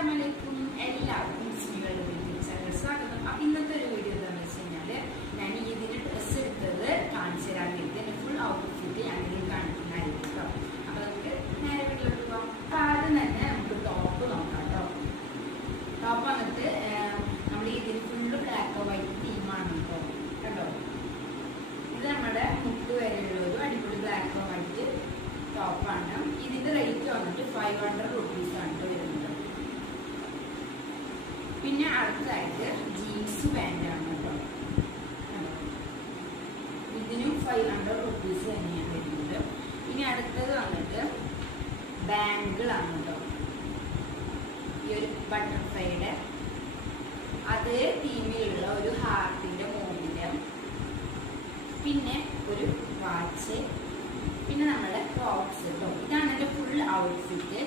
അസ്സലാമലൈക്കും എല്ലാവർക്കും സ്മികളുടെ YouTube channel സ്വാഗതം. അപ്പം ഇന്നത്തെ ഒരു വീഡിയോ എന്താണെന്ന് വെച്ച് കഴിഞ്ഞാൽ ഞാൻ ഇതിന് ഡ്രസ്സ് എടുത്തത് കാണിച്ചു തരാൻ വേണ്ടി എൻ്റെ ഫുൾ ഔട്ട്ഫിറ്റ് ഞാൻ ഇതിൽ കാണിക്കുന്നതായിരിക്കും കേട്ടോ. അപ്പോൾ നമുക്ക് നേരെ വീട്ടിലോട്ട് പോകാം. അപ്പം ആദ്യം തന്നെ നമുക്ക് ടോപ്പ് നോക്കാം കേട്ടോ. ടോപ്പ് വന്നിട്ട് നമ്മൾ ഇതിന് ഫുള്ള് ബ്ലാക്ക് വൈറ്റ് തീമാണ് കേട്ടോ. കേട്ടോ ഇത് നമ്മുടെ മുട്ട് വരെയുള്ള ഒരു അടിപൊളി ബ്ലാക്ക് വൈറ്റ് ടോപ്പാണ്. ഇതിന്റെ റേറ്റ് വന്നിട്ട് 500 rupees ആണ് വരുന്നത്. പിന്നെ അടുത്തതായിട്ട് ജീൻസ് പാൻ്റ് ആണ് കേട്ടോ. ഇതിനും 500 rupees തന്നെയാണ് വരുന്നത്. ഇനി അടുത്തത് വന്നിട്ട് ബാങ്കിളാണ് കേട്ടോ. ഈ ഒരു ബട്ടർഫ്ലൈയുടെ അതേ തീമിലുള്ള ഒരു ഹാർട്ടിന്റെ മോതിരം, പിന്നെ ഒരു വാച്ച്, പിന്നെ നമ്മുടെ ക്രോക്സ് കേട്ടോ. ഇതാണ് എൻ്റെ ഫുൾ ഔട്ട്ഫിറ്റ്.